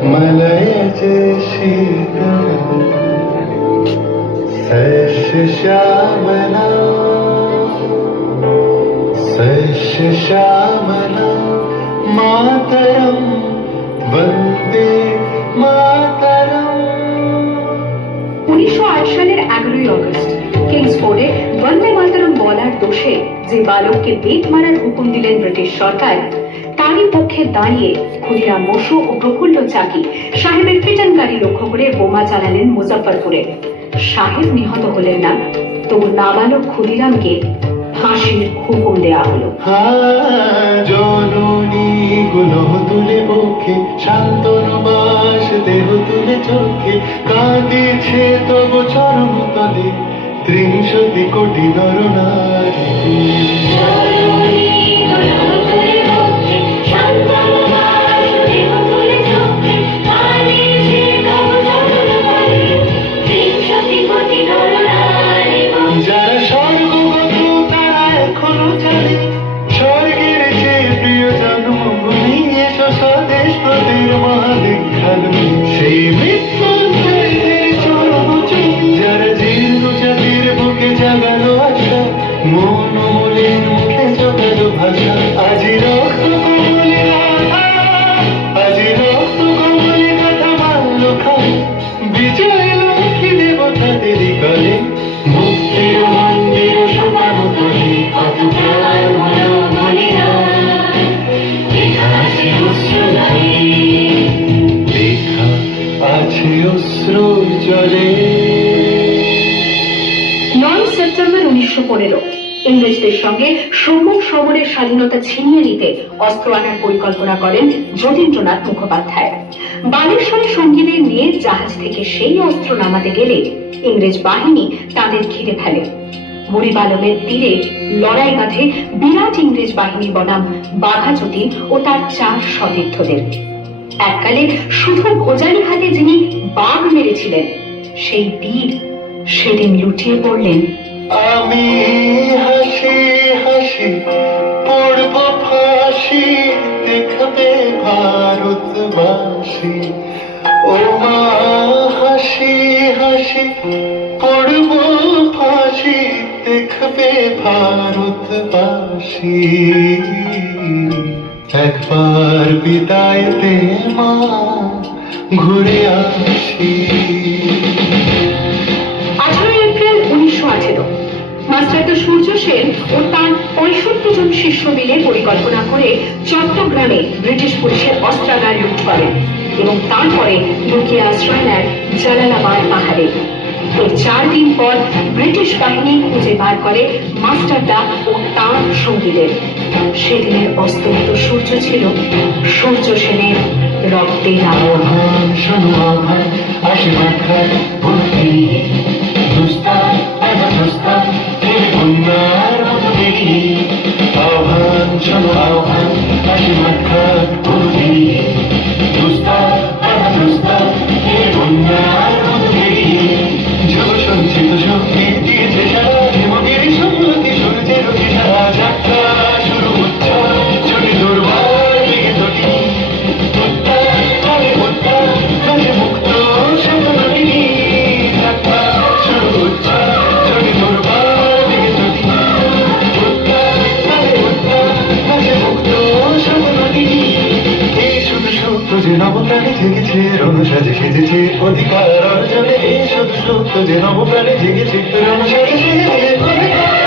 मलयज शीतल सस्य श्यामला मातरम वंदे मातरम। 1908 সালের 11ই আগস্ট কিংসফোর্ডে বন্দে মাতরম বলার দোষে যে বালককে বেত মারার হুকুম দিলেন ব্রিটিশ সরকার, তারই পক্ষে দাঁড়িয়ে ক্ষুদিরাম বসু ও প্রফুল্ল চাকি সাহেবের ফিটনকারী লক্ষ্য করে বোমা চালালেন মুজফ্ফরপুরে। সাহেব নিহত হলেন না, তবু নাবালক ক্ষুদিরামকে ফাঁসির হুকুম দেয়া হলো। জননী গুলো তুলে পক্ষে শান্তনু বাস দেহ তুলে চোখে কাঁদিছে তবু চরম তলে 30 কোটি নরনারী। যারা স্বর্গগত তারা এখনো জানে স্বর্গের চেয়ে প্রিয় জন্মভূমি এসো স্বদেশ প্রদের মহাদীক্ষালু সেই মৃত্যুঞ্জয়দের চরমচুমি। যারা জীর্ণ জাতির বুকে জাগালো আশা মন মলিন মুখে জোগালো ভাষা। আজি রক্ত কমলে আজি রক্ত কমলে কথা মানল খায় বিজয় লক্ষ্মী দেবতাদের কালে মুক্তির মন্দির সমান করি কত প্রাণ হলো বলিরা। লেখা আছে অশ্রুর জলে। 9 সেপ্টেম্বর 1915 ইংরেজদের সঙ্গে সম্মুখ সমরের স্বাধীনতা ছিনিয়ে নিতে অস্ত্র আনার পরিকল্পনা করেন যতীন্দ্রনাথ মুখোপাধ্যায়। বালেশ্বরে সঙ্গীদের নিয়ে জাহাজ থেকে সেই অস্ত্র নামাতে গেলে ইংরেজ বাহিনী তাদের ঘিরে ফেলে। বুড়িবালমের তীরে লড়াই বাঁধে বিরাট ইংরেজ বাহিনী বনাম বাঘা যতীন ও তার 4 সতীর্থদের। এককালে শুধু ভোজালি হাতে যিনি বাঘ মেরেছিলেন, সেই বীর সেদিন লুটিয়ে পড়লেন। আমি হাসি হাসি পড়ব ফাঁসি দেখবে ভারতবাসী। ও মা হাসি হাসি পড়ব ফাঁসি দেখবে ভারতবাসী। একবার বিদায় দে মা ঘুরে আসি। 18 এপ্রিল 1918 মাস্টার সূর্য সেন ও তার 65 জন শিষ্য মিলে পরিকল্পনা করে চট্টগ্রামে ব্রিটিশ পুলিশের অস্ত্রাগার লুট করেন এবং তারপরে লুকিয়ে আশ্রয় নেন জালালাবাদ পাহাড়ে। এর 4 দিন পর ব্রিটিশ বাহিনী খুঁজে বার করে মাস্টারদা ও তার সঙ্গীদের। সেদিনের অস্তমিত সূর্য ছিল সূর্য সেনের রক্তের আহ্বান শোনো আহ্বান আশীর্বাদ খায় ভক্তি দুস্তার আজা দুস্তার এর বন্যার মতো দেখি। আহ্বান শোনো আহ্বান আশীর্বাদ খায় ভক্তি দুস্তার আজা দুস্তার এর বন্যার মতো দেখি। যুব সঞ্চিত শক্তি দিয়েছে সারা হিমগির সম্মতি সূর্যের সারা যাত্রা শুরু হচ্ছে ছুটি দুর্বার দিকে তটি নবপ্রাণে জেগেছে রণসাজে সেজেছে অধিকার অর্জনে। এই শুধু সত্য যে নবপ্রাণে জেগেছে রণসাজে সেজেছে অধিকার